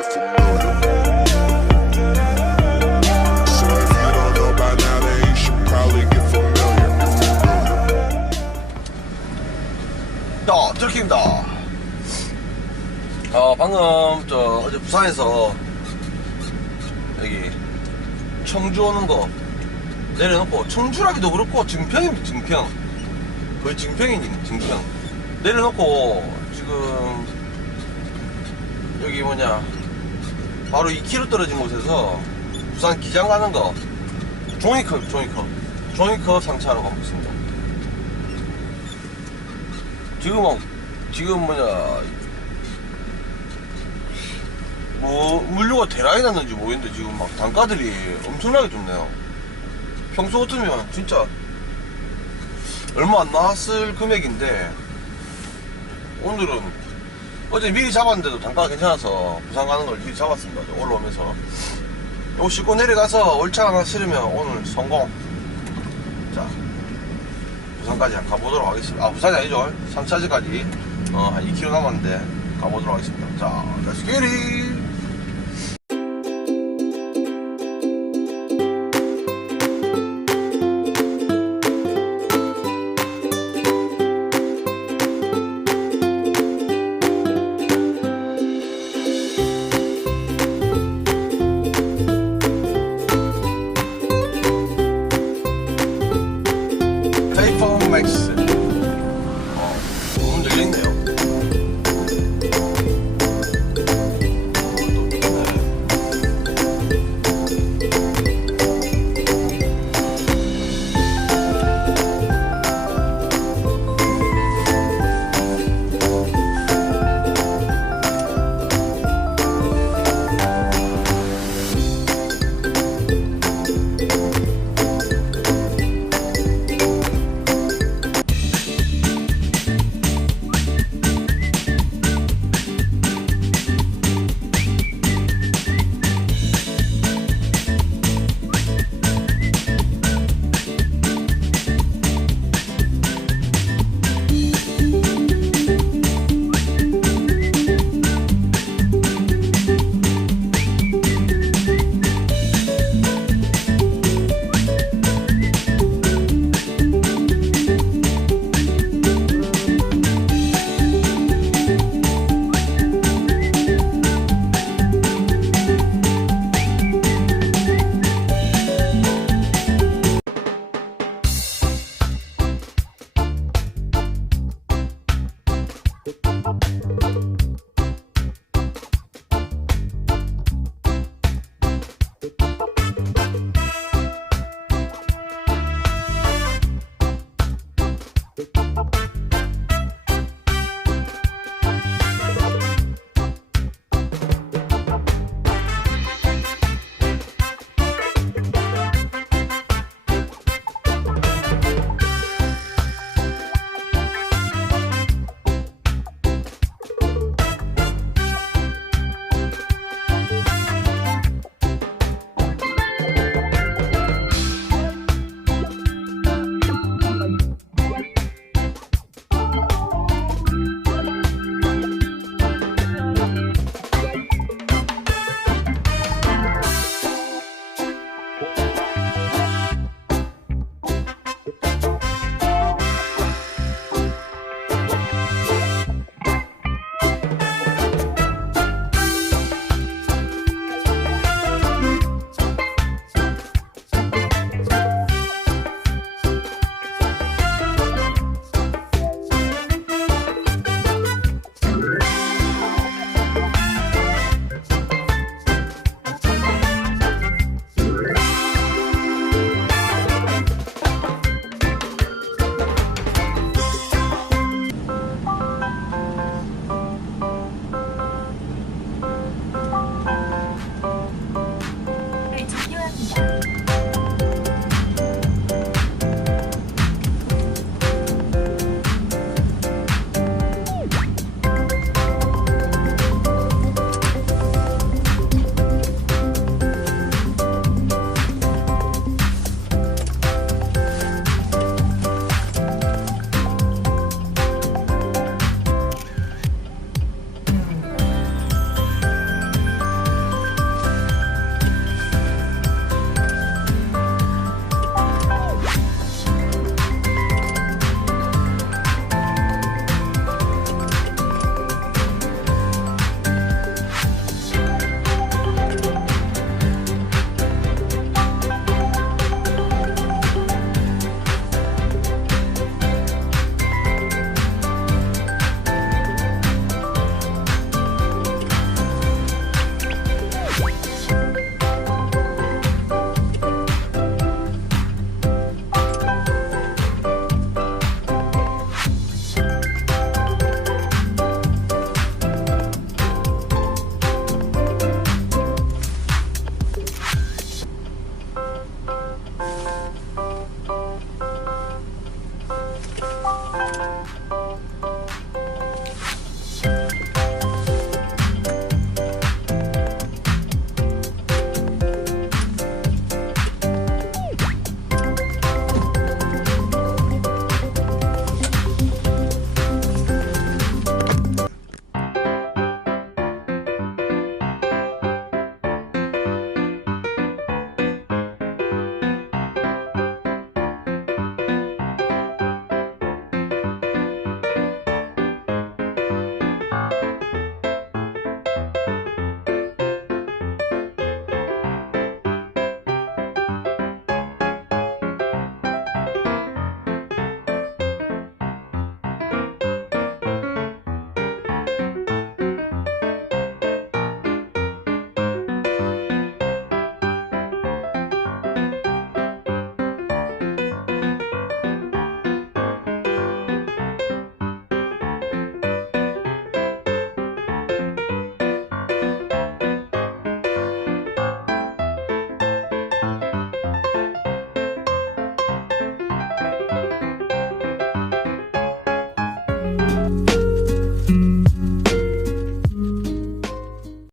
자, 들킵니다. 어, 방금, 저, 어제 부산에서, 여기, 청주 오는 거, 내려놓고, 청주라기도 그렇고, 증평입니다, 증평. 거의 증평이니, 증평. 내려놓고, 지금, 여기 뭐냐, 바로 2km 떨어진 곳에서, 부산 기장 가는 거, 종이컵, 종이컵. 종이컵 상차하러 가고 있습니다. 지금 뭐, 지금 뭐냐 뭐 물류가 대란이 났는지 모르겠는데 지금 막 단가들이 엄청나게 좋네요 평소 같으면 진짜 얼마 안 나왔을 금액인데 오늘은 어제 미리 잡았는데도 단가가 괜찮아서 부산 가는 걸 미리 잡았습니다 올라오면서 요거 싣고 내려가서 월차 하나 실으면 오늘 성공 자 부산까지 가보도록 하겠습니다. 아, 부산이 아니죠. 상차지까지 어, 한 2km 남았는데 가보도록 하겠습니다. 자, get it! Thanks.